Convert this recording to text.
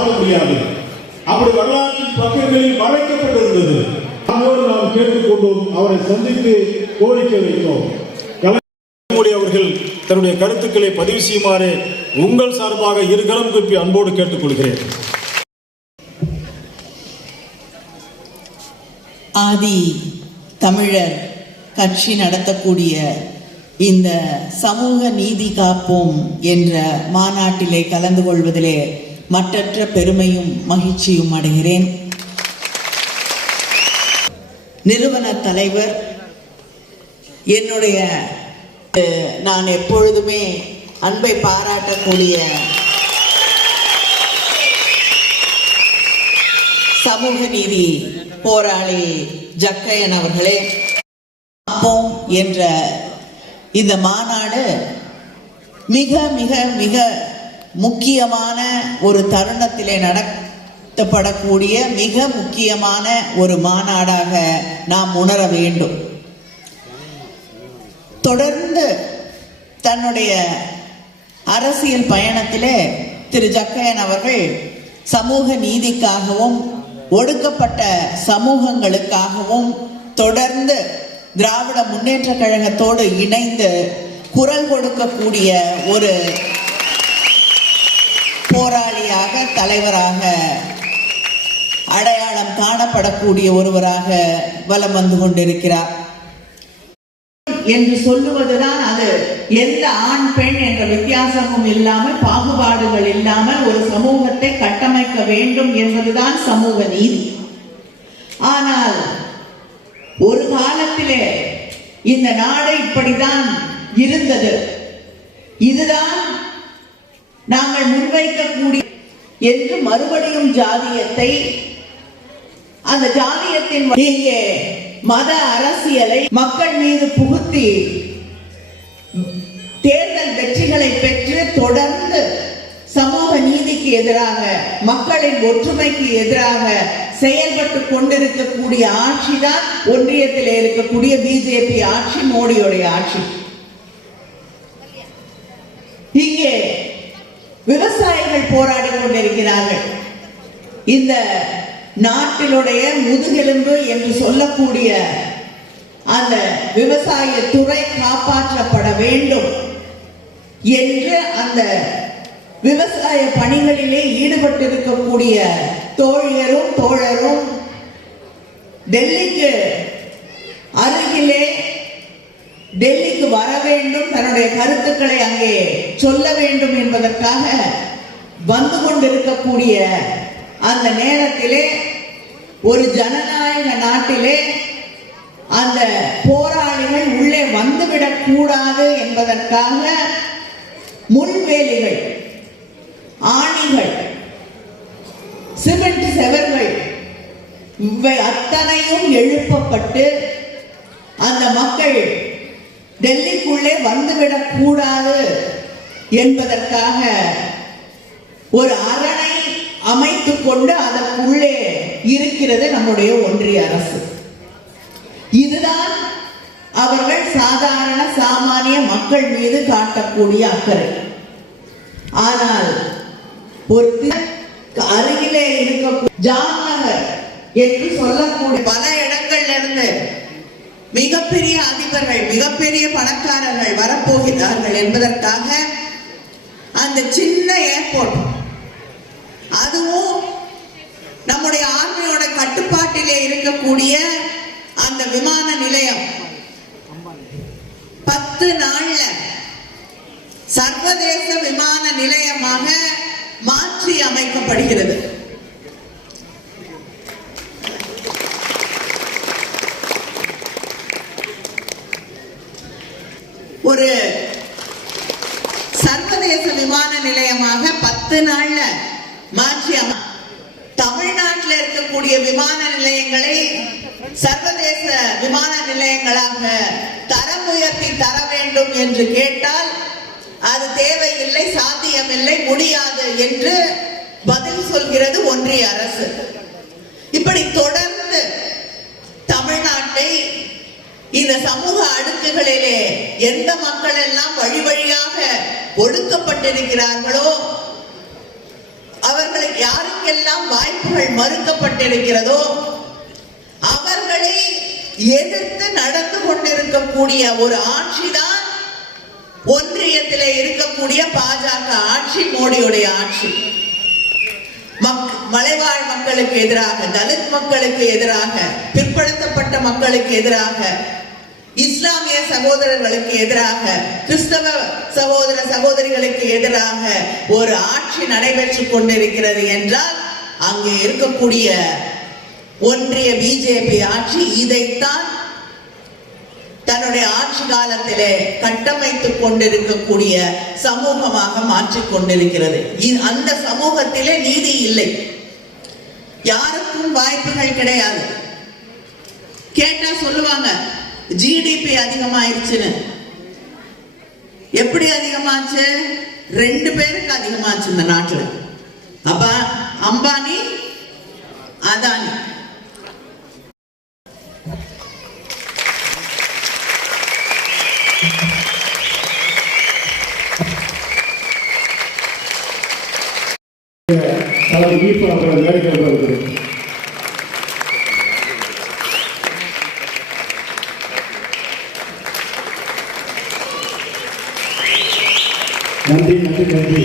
பார்க்க முடியாது. அப்படி வரலாற்றின் பக்கங்களில் மறைக்கப்பட்டிருந்தது. நாம் கேட்டுக்கொண்டோம், அவரை சந்தித்து கோரிக்கை வைத்தோம். அவர்கள் தன்னுடைய கருத்துக்களை பதிவு செய்யுமாறு உங்கள் சார்பாக இருகரம் கூப்பி அன்போடு கேட்டுக்கொள்கிறேன். ஆதி தமிழர் கட்சி நடத்தக்கூடிய இந்த சமூக நீதி காப்போம் என்ற மாநாட்டிலே கலந்து கொள்வதிலே மற்றற்ற பெருமையும் மகிழ்ச்சியும் அடைகிறேன். நிறுவன தலைவர், என்னுடைய நான் எப்பொழுதுமே அன்பை பாராட்டக்கூடிய சமூக நீதி போராளி ஜக்கையன் அவர்களே, காப்போம் என்ற இந்த மாநாடு மிக மிக மிக முக்கியமான ஒரு தருணத்திலே நடத்தப்படக்கூடிய மிக முக்கியமான ஒரு மாநாடாக நாம் உணர வேண்டும். தொடர்ந்து தன்னுடைய அரசியல் பயணத்திலே திரு ஜக்கையன் அவர்கள் சமூக நீதிக்காகவும் ஒடுக்கப்பட்ட சமூகங்களுக்காகவும் தொடர்ந்து திராவிட முன்னேற்ற கழகத்தோடு இணைந்து குரல் கொடுக்கக்கூடிய ஒரு போராளியாக, தலைவராக, அடையாளம் காணப்படக்கூடிய ஒருவராக வலம் வந்து கொண்டிருக்கிறார் என்று சொல்லுவதுதான் அது எந்த ஆண் பெண் என்ற வித்தியாசமும் இல்லாமல், பாகுபாடுகள் இல்லாமல் ஒரு சமூகத்தை கட்டமைக்க வேண்டும் என்பதுதான் சமூக நீதி. ஆனால் ஒரு காலத்திலே இந்த நாடு இப்படிதான் இருந்தது, இதுதான் நாங்கள் முன்வைக்கக்கூடிய என்று மறுபடியும் ஜாதியத்தை, அந்த ஜாதியத்தின் இங்கே மத அரசியலை மக்கள் மீது புகுத்தி தேர்தல் வெற்றிகளை பெற்று தொடர்ந்து சமூக நீதிக்கு எதிராக, மக்களின் ஒற்றுமைக்கு எதிராக செயல்பட்டு கொண்டிருக்கக்கூடிய ஆட்சி தான் ஒன்றியத்தில் இருக்கக்கூடிய பிஜேபி ஆட்சி, மோடியுடைய ஆட்சி. இங்கே விவசாயிகள் போராடி கொண்டிருக்கிறார்கள். இந்த நாட்டினுடைய முதுகெலும்பு என்று சொல்லக்கூடிய அந்த விவசாய துறை காப்பாற்றப்பட வேண்டும் என்று அந்த விவசாய பணிகளிலே ஈடுபட்டிருக்கக்கூடிய தோழியரும் தோழரும் டெல்லிக்கு அருகிலே டெல்லிக்கு வர வேண்டும், தன்னுடைய கருத்துக்களை அங்கே சொல்ல வேண்டும் என்பதற்காக வந்து கொண்டிருக்கக்கூடிய அந்த நேரத்திலே ஒரு ஜனநாயக நாட்டிலே அந்த போராளிகள் உள்ளே வந்துவிடக் கூடாது என்பதற்காக முன்வேலிகள், ஆணிகள், சிமெண்ட் செவர்கள் இவை அத்தனையும் எழுப்பப்பட்டு அந்த மக்கள் டெல்லிக்குள்ளே வந்துவிடக் கூடாது என்பதற்காக ஒரு அரணை அமைத்துக் கொண்டு அதற்குள்ளே இருக்கிறது நம்முடைய ஒன்றிய அரசு. இதுதான் அவர்கள் சாதாரண சாமானிய மக்கள் மீது காட்டக்கூடிய அக்கறை. ஆனால் ஒரு அருகிலே இருக்க ஜாம்நகர் என்று சொல்லக்கூடிய பல இடங்கள்ல இருந்து மிகப்பெரிய அதிபர்கள், மிகப்பெரிய பணக்காரர்கள் வரப்போகிறார்கள் என்பதற்காக அந்த சின்ன ஏர்போர்ட், அதுவும் நம்முடைய ஆர்மியோட கட்டுப்பாட்டிலே இருக்கக்கூடிய அந்த விமான நிலையம் 10 நாள்ல சர்வதேச விமான நிலையமாக மாற்றி அமைக்கப்படுகிறது. ஒரு சர்வதேச விமான நிலையமாக 10 நாள்ல மாற்றி தமிழ்நாட்டில் இருக்கக்கூடிய விமான நிலையங்களை சர்வதேச விமான நிலையங்களாக தரம் உயர்த்தி தர வேண்டும் என்று கேட்டால் அது தேவையில்லை, சாத்தியமில்லை, முடியாது என்று பதில் சொல்கிறது ஒன்றிய அரசு. இப்படி தொடர்ந்து தமிழ்நாட்டை இந்த சமூக அடுக்குகளிலே எந்த மக்கள் எல்லாம் வழி வழியாக ஒடுக்கப்பட்டிருக்கிறார்களோ அவர்களுக்கு யாருக்கெல்லாம் வாய்ப்புகள் மறுக்கப்பட்டிருக்கிறதோ அவர்களை எதிர்த்து நடந்து கொண்டிருக்கக்கூடிய ஒரு ஆட்சிதான் ஒன்றியத்திலே இருக்கக்கூடிய பாஜக ஆட்சி, மோடியுடைய ஆட்சி. மலைவாழ் மக்களுக்கு எதிராக, தலித் மக்களுக்கு எதிராக, பிற்படுத்தப்பட்ட மக்களுக்கு எதிராக, இஸ்லாமிய சகோதரர்களுக்கு எதிராக, கிறிஸ்தவ சகோதர சகோதரிகளுக்கு எதிராக ஒரு ஆட்சி நடைபெற்றுக் கொண்டிருக்கிறது என்றால் அங்கே இருக்கக்கூடிய ஒன்றிய பிஜேபி ஆட்சி இதைத்தான் தன்னுடைய ஆட்சி காலத்திலே கட்டமைத்துக் கொண்டிருக்கக்கூடிய சமூகமாக மாற்றிக் கொண்டிருக்கிறது. அந்த சமூகத்திலே நீதி இல்லை, யாருக்கும் வாய்ப்புகள் கிடையாது. கேட்டா சொல்லுவாங்க ஜிடிபி அதிகமாயிருச்சுன்னு. எப்படி அதிகமாச்சு? 2 பேருக்கு அதிகமாச்சு இந்த நாட்டில். அப்ப அம்பானி, அதானி. நன்றி.